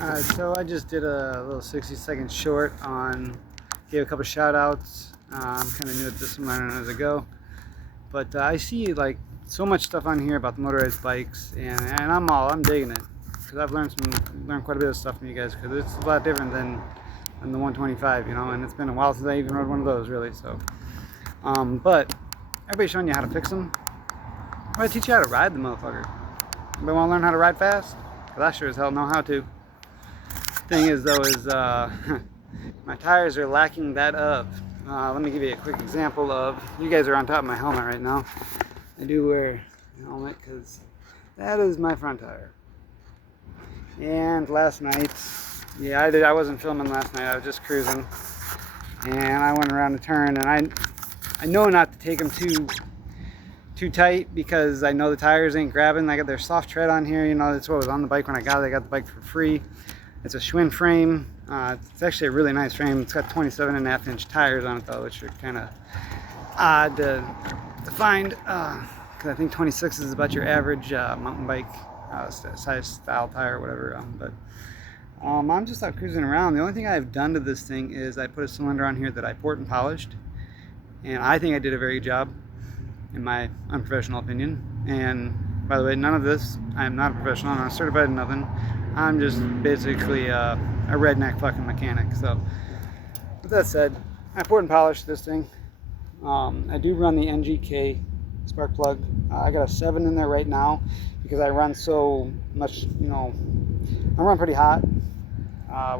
Alright, so I just did a little 60-second short on, gave a couple shout outs. I'm kind of new at this, I'm learning as I go. But I see like so much stuff on here about the motorized bikes, and I'm digging it. Because I've learned quite a bit of stuff from you guys, because it's a lot different than the 125, you know, and it's been a while since I even rode one of those, really. So, but everybody's showing you how to fix them. I'm going to teach you how to ride the motherfucker. Anybody want to learn how to ride fast? Because I sure as hell know how to. Thing is though is my tires are lacking that up. Let me give you a quick example of, you guys are on top of my helmet right now. I do wear a helmet because that is my front tire. And last night, yeah, I wasn't filming last night, I was just cruising, and I went around the turn, and I know not to take them too tight because I know the tires ain't grabbing. I got their soft tread on here, you know, that's what was on the bike when I got it. I got the bike for free. It's a Schwinn frame. It's actually a really nice frame. It's got 27.5-inch tires on it though, which are kind of odd to find, because I think 26 is about your average mountain bike size style tire or whatever. I'm just out cruising around. The only thing I've done to this thing is I put a cylinder on here that I port and polished, and I think I did a very good job in my unprofessional opinion. And by the way, none of this, I am not a professional, I'm not certified in nothing. I'm just basically a redneck fucking mechanic. So with that said, I poured and polished this thing. I do run the NGK spark plug. I got a 7 in there right now because I run so much, you know, I run pretty hot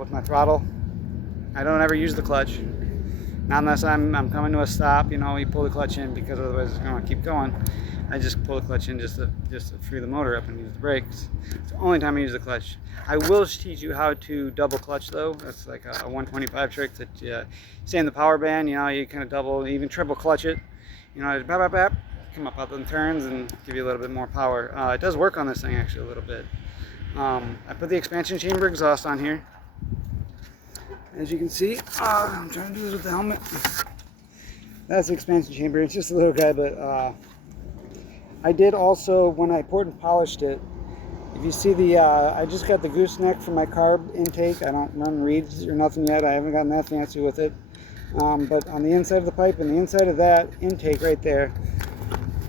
with my throttle. I don't ever use the clutch. Not unless I'm coming to a stop, you know, you pull the clutch in because otherwise it's going to keep going. I just pull the clutch in just to free the motor up and use the brakes. It's the only time I use the clutch. I will teach you how to double clutch though. That's like a 125 trick that stay in the power band, you know, you kind of double, even triple clutch it. You know, bap, bap, bap, come up the turns and give you a little bit more power. It does work on this thing actually a little bit. I put the expansion chamber exhaust on here. As you can see, I'm trying to do this with the helmet. That's the expansion chamber. It's just a little guy, but I did also, when I poured and polished it, if you see the, I just got the gooseneck for my carb intake. I don't run reeds or nothing yet. I haven't gotten that fancy with it. But on the inside of the pipe and the inside of that intake right there,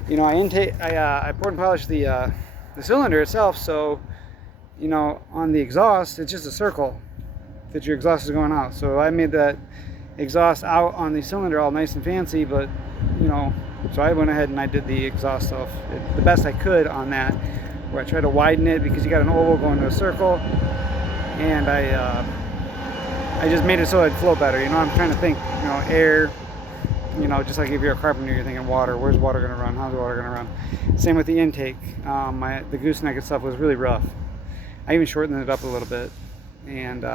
you know, I poured and polished the cylinder itself. So, you know, on the exhaust, it's just a circle that your exhaust is going out. So I made that exhaust out on the cylinder all nice and fancy, but you know, so I went ahead and I did the exhaust stuff the best I could on that, where I tried to widen it because you got an oval going to a circle, and I just made it so it'd flow better. You know, I'm trying to think, you know, air, you know, just like if you're a carpenter, you're thinking water. Where's water going to run? How's the water going to run? Same with the intake. The gooseneck itself was really rough. I even shortened it up a little bit, and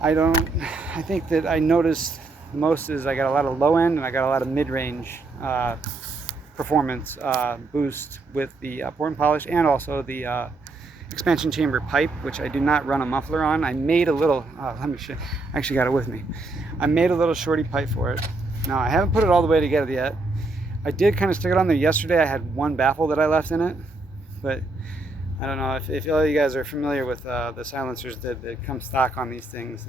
I think that I noticed the most is I got a lot of low end and I got a lot of mid-range performance boost with the pour and polish, and also the expansion chamber pipe, which I do not run a muffler on. I made a little, let me show, I actually got it with me. I made a little shorty pipe for it. Now I haven't put it all the way together yet. I did kind of stick it on there yesterday. I had one baffle that I left in it, but I don't know if all you guys are familiar with the silencers that come stock on these things.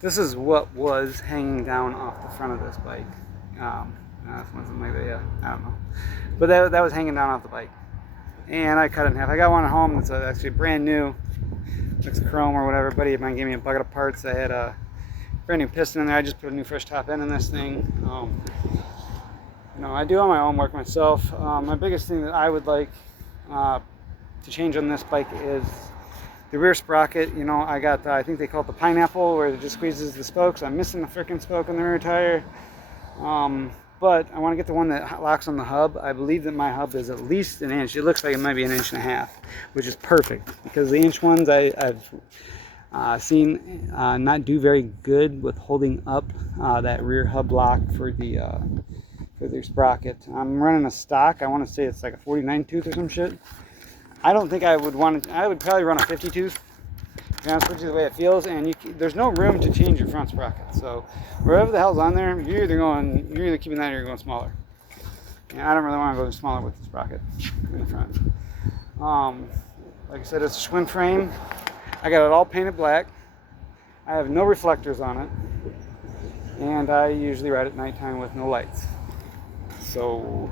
This is what was hanging down off the front of this bike. Something like that, yeah, I don't know. But that was hanging down off the bike. And I cut it in half. I got one at home that's actually brand new. Looks chrome or whatever. A buddy of mine gave me a bucket of parts. I had a brand new piston in there. I just put a new fresh top end in this thing. You know, I do all my own work myself. My biggest thing that I would like to change on this bike is the rear sprocket. You know, I got I think they call it the pineapple, where it just squeezes the spokes. I'm missing the freaking spoke on the rear tire, but I want to get the one that locks on the hub. I believe that my hub is at least an inch. It looks like it might be an inch and a half, which is perfect, because the inch ones I've seen not do very good with holding up that rear hub lock for the sprocket. I'm running a stock. I want to say it's like a 49 tooth or some shit. I don't think I would want to. I would probably run a 50 tooth. To be honest with you, the way it feels, and there's no room to change your front sprocket. So wherever the hell's on there, you're either keeping that or you're going smaller. And I don't really want to go smaller with the sprocket in the front. Like I said, it's a Schwinn frame. I got it all painted black. I have no reflectors on it. And I usually ride at nighttime with no lights. So,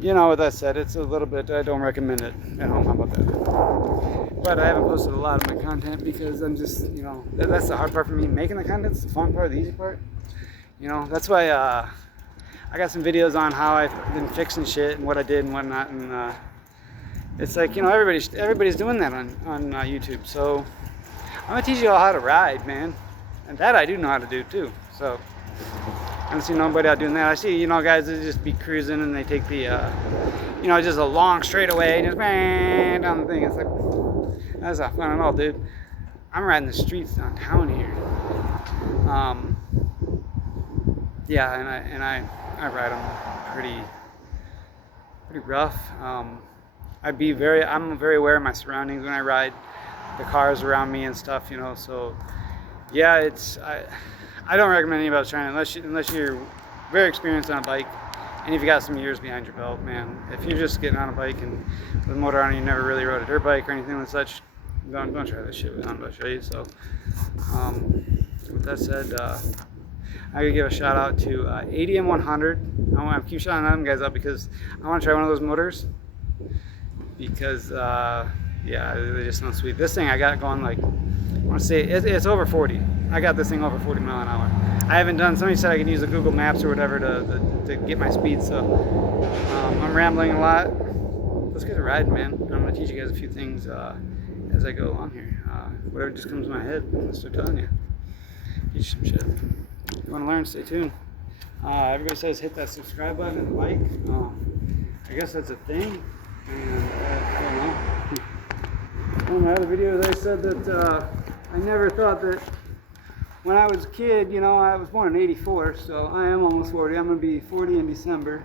you know, with that said, it's a little bit, I don't recommend it at home. How about that? But I haven't posted a lot of my content because I'm just, you know, that's the hard part for me. Making the content is the fun part, the easy part. You know, that's why I got some videos on how I've been fixing shit and what I did and whatnot. And it's like, you know, everybody's doing that on YouTube. So I'm gonna teach you all how to ride, man. And that I do know how to do too. So I don't see nobody out doing that. I see, you know, guys that just be cruising and they take the, you know, just a long straightaway and just bang down the thing. It's like, that's not fun at all, dude. I'm riding the streets downtown here. Yeah, and I ride them pretty rough. I'm very aware of my surroundings when I ride, the cars around me and stuff, you know. So yeah, I don't recommend anybody trying it unless you're very experienced on a bike and if you got some years behind your belt, man. If you're just getting on a bike and with a motor on, you never really rode a dirt bike or anything like such, don't try that shit. I'm about to show you. So with that said, I gotta give a shout out to ADM100. I want to keep shouting them guys up because I want to try one of those motors because yeah, they just sound sweet. This thing I got going like, I want to say it's over 40. I got this thing over 40 mile an hour. I haven't done, somebody said I could use the Google Maps or whatever to get my speed, so I'm rambling a lot. Let's get a ride, man. I'm going to teach you guys a few things as I go along here. Whatever just comes to my head, I'm going to start telling you. Teach some shit. If you want to learn, stay tuned. Everybody says hit that subscribe button and like. I guess that's a thing. And I don't know. On my other video, they said that I never thought that when I was a kid, you know, I was born in '84, so I am almost 40. I'm going to be 40 in December.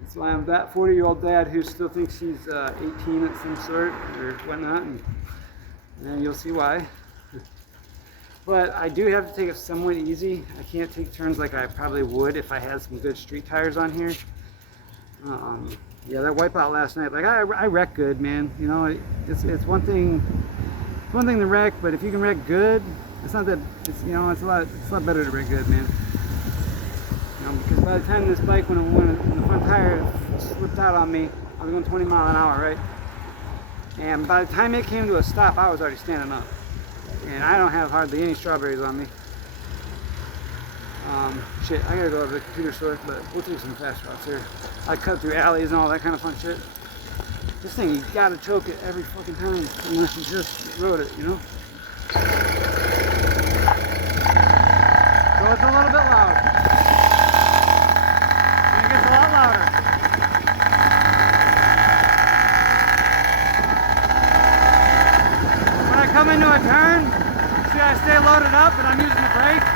That's why I'm that 40-year-old dad who still thinks he's 18 at some sort or whatnot, and you'll see why. But I do have to take it somewhat easy. I can't take turns like I probably would if I had some good street tires on here. Yeah, that wipeout last night, like I wreck good, man. You know, it's one thing to wreck, but if you can wreck good, it's not that, it's, you know, it's a lot better to wreck good, man. You know, because by the time this bike, when the front tire slipped out on me, I was going 20 mile an hour, right? And by the time it came to a stop, I was already standing up. And I don't have hardly any strawberries on me. Shit, I gotta go to the computer store, but we'll take some fast routes here. I cut through alleys and all that kind of fun shit. This thing, you gotta choke it every fucking time unless you just rode it, you know? So it's a little bit loud. And it gets a lot louder. When I come into a turn, see I stay loaded up and I'm using the brake.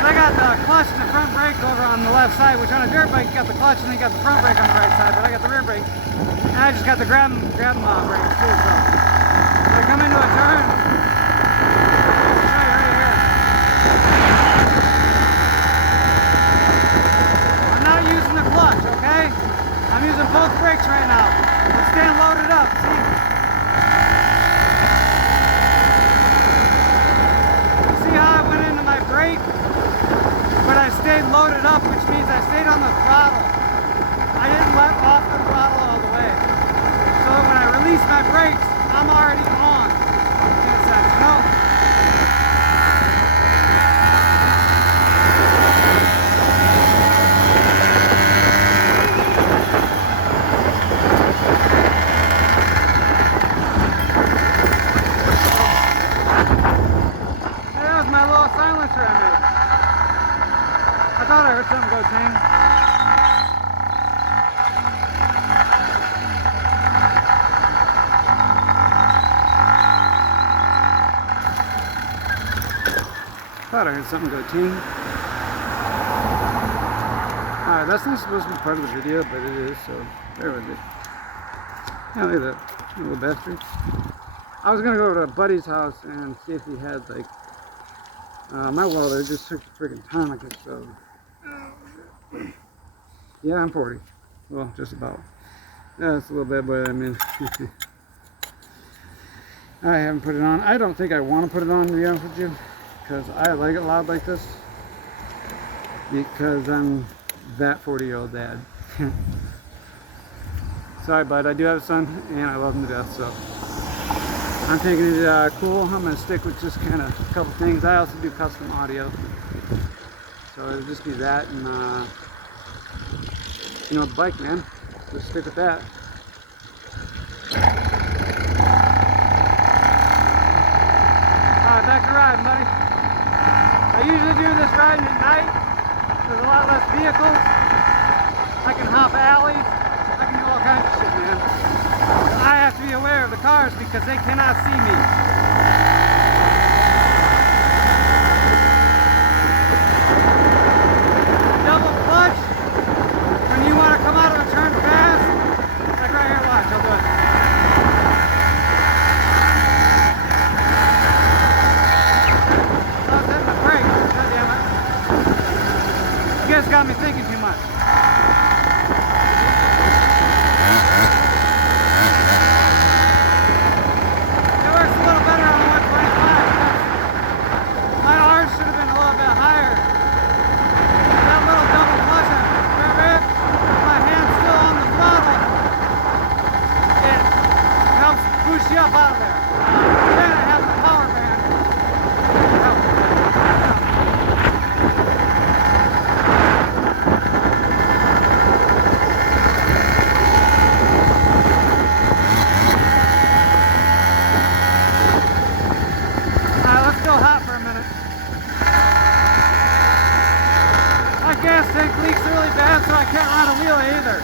I got the clutch and the front brake over on the left side, which on a dirt bike you got the clutch and then you got the front brake on the right side, but I got the rear brake and I just got the grab brakes too. So when I come into a turn, I'll show you right here. I'm not using the clutch, okay? I'm using both brakes right now. I'm staying loaded up, see? You see how I went into my brake? But I stayed loaded up, which means I stayed on the throttle. I didn't let off the throttle all the way. So that when I release my brakes, I'm already on, in a sense, you know? That was my little silencer I made. I thought I heard something go ting. Thought I heard something go ting. Alright, that's not supposed to be part of the video, but it is, so bear with it. Yeah, look at that. Little bastard. I was gonna go over to a buddy's house and see if he had, like, my welder just took freaking time, I guess, so. Yeah, I'm 40. Well, just about. That's a little bit, but I mean, I haven't put it on. I don't think I want to put it on, to be honest with you, because I like it loud like this, because I'm that 40-year-old dad. Sorry, bud, I do have a son, and I love him to death, so I'm taking it cool. I'm going to stick with just kind of a couple things. I also do custom audio, so it'll just be that, and you know, the bike, man. Just stick with that. Alright, back to riding, buddy. I usually do this riding at night. There's a lot less vehicles. I can hop alleys. I can do all kinds of shit, man. I have to be aware of the cars because they cannot see me. Double clutch. When you want to come out of a turn fast, like right here, watch, I'll do it. You guys got me thinking too much. It works a little better on 125. My R's should have been a little bit higher. That little double clutch, my hand's still on the throttle. It helps push you up out of there. Then I have the power band. Hot for a minute. My gas tank leaks really bad, so I can't run a wheel either.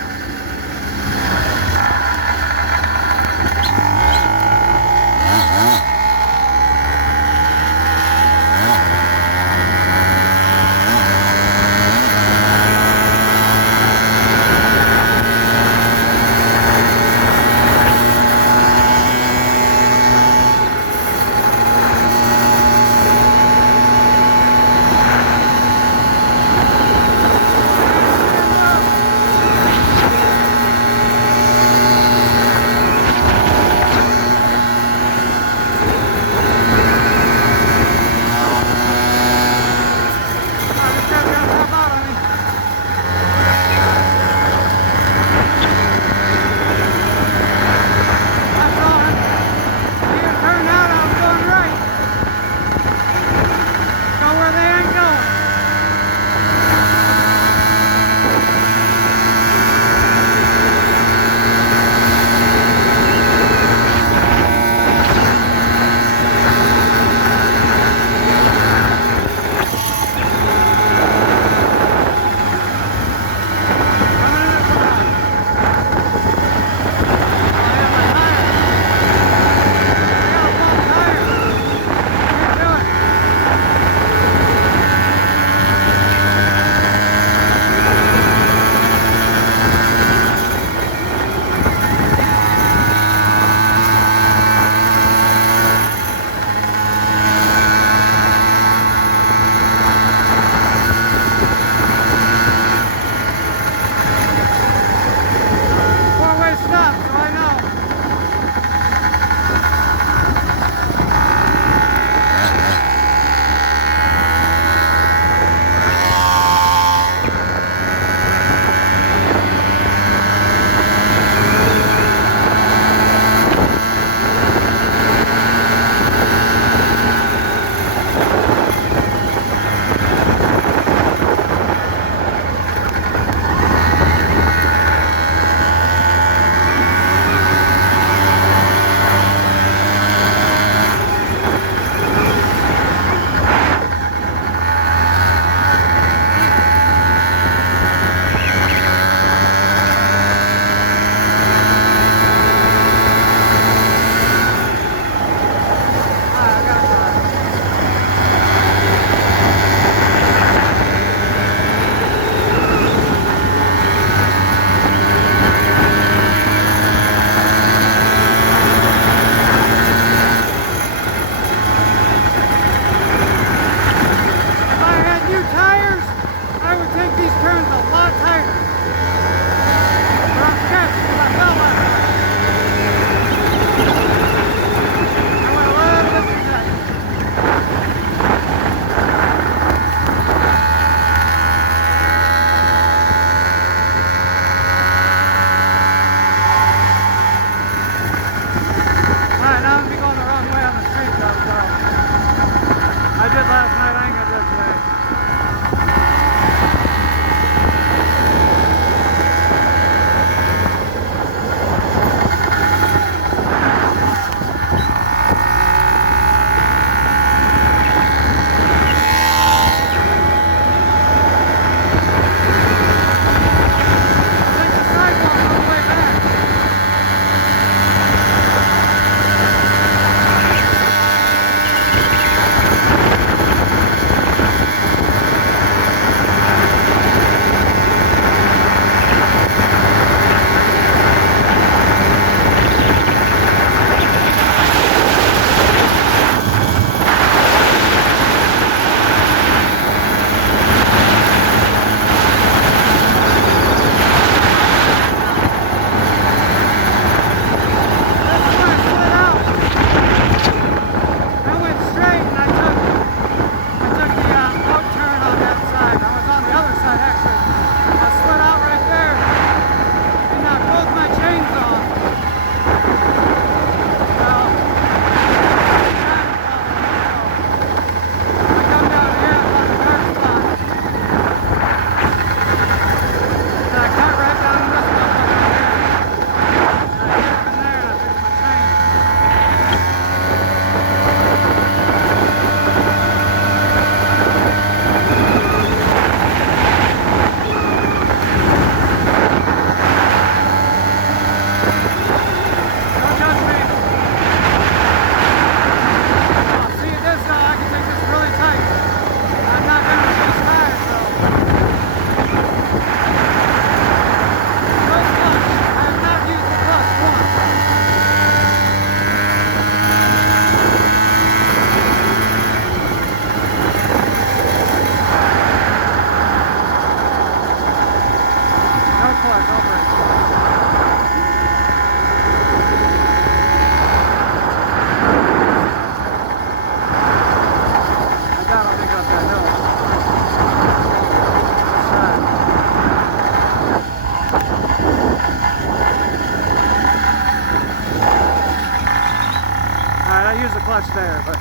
clutch there, but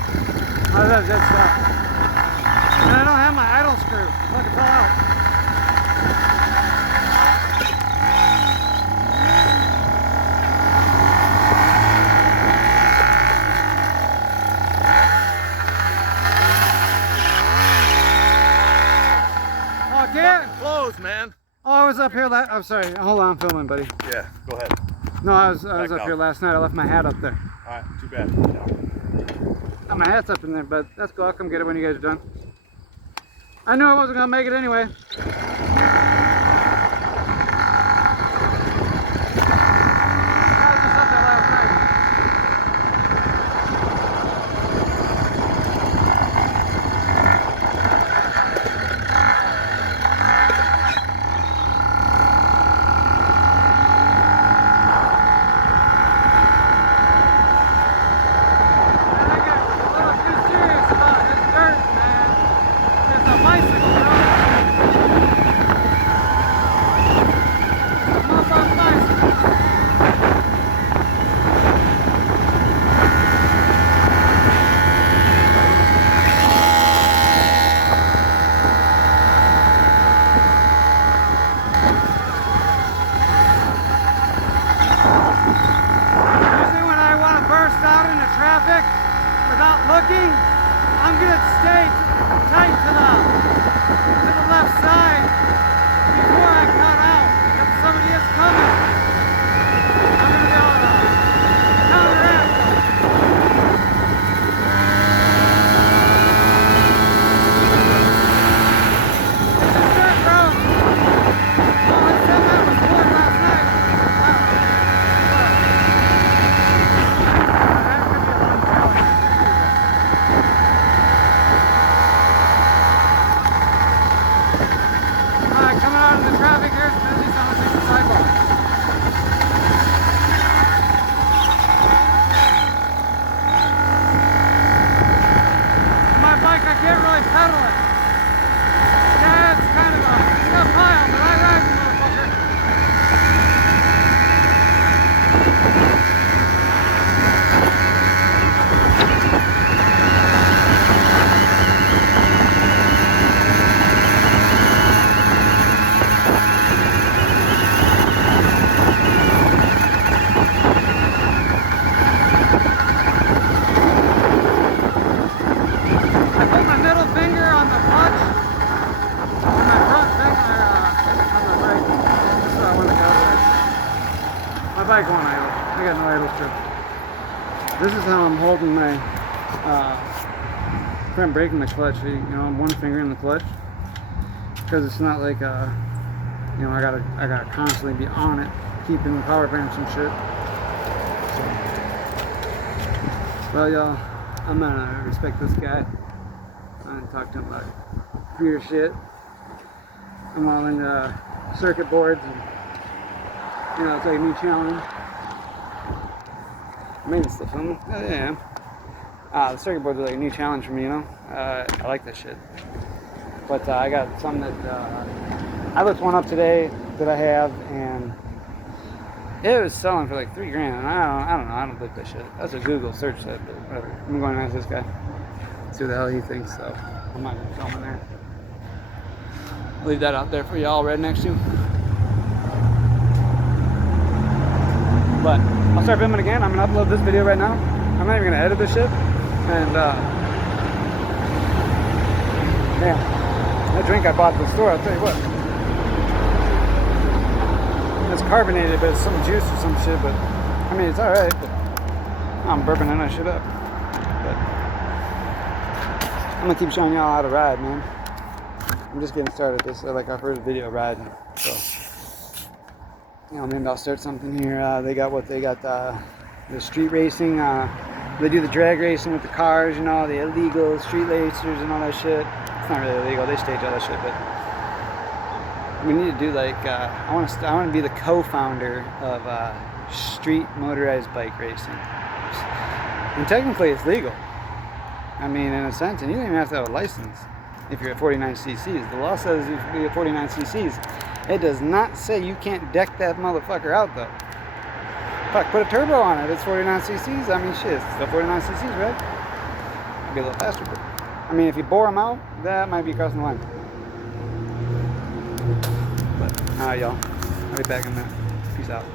I was good stuff. And I don't have my idle screw. Look, it fell out. Oh, again? Close, man. Oh, I was up here I'm sorry. Hold on, I'm filming, buddy. Yeah, go ahead. No, I was up here last night. I left my hat up there. All right, too bad. No. Oh, my hat's up in there, but that's cool. I'll come get it when you guys are done. I knew I wasn't gonna make it anyway. Looking, I'm gonna stay tight to the left side before I cut out. If somebody is coming, I'm gonna be able to counteract. It's dirt road. Oh, I said that was good last night. Coming out of the traffic, here's Busy on the sidewalk. My bike, I can't really pedal it. Yeah, it's kind of a pile, but I ride the motherfucker. Bike one idle. I got no idle strip. This is how I'm holding my front brake in the clutch. You know, one finger in the clutch, because it's not like you know, I gotta constantly be on it, keeping the power banks and shit. So, well, y'all, I'm gonna respect this guy. I'm gonna talk to him about computer shit. I'm all into circuit boards and, you know, it's like a new challenge. I mean, it's still filming. Oh, yeah, the circuit boards are like a new challenge for me, you know. I like that shit. But I got some that I looked one up today that I have, and it was selling for like $3 grand. And I don't know. I don't believe that shit. That's what Google search said, but whatever. I'm going to ask this guy. See what the hell he thinks. So I'm not gonna film in there. I'll leave that out there for y'all rednecks too. But I'll start filming again. I'm gonna upload this video right now. I'm not even gonna edit this shit. And man, that drink I bought at the store, I'll tell you what. It's carbonated, but it's some juice or some shit. But I mean, it's all right. But I'm burping that shit up. But I'm gonna keep showing y'all how to ride, man. I'm just getting started. This is like our first video riding, so. You know, maybe I'll start something here. They got the street racing. They do the drag racing with the cars, you know, the illegal street racers and all that shit. It's not really illegal. They stage all that shit, but we need to do like I want to be the co-founder of street motorized bike racing. And technically, it's legal. I mean, in a sense, and you don't even have to have a license if you're at 49 cc's. The law says if you're at 49 cc's. It does not say you can't deck that motherfucker out, though. Fuck, put a turbo on it. It's 49 cc's. I mean, shit, it's still 49 cc's, right? be a little faster. But I mean, if you bore them out, that might be crossing the line. But, alright, y'all. I'll be back in a minute. Peace out.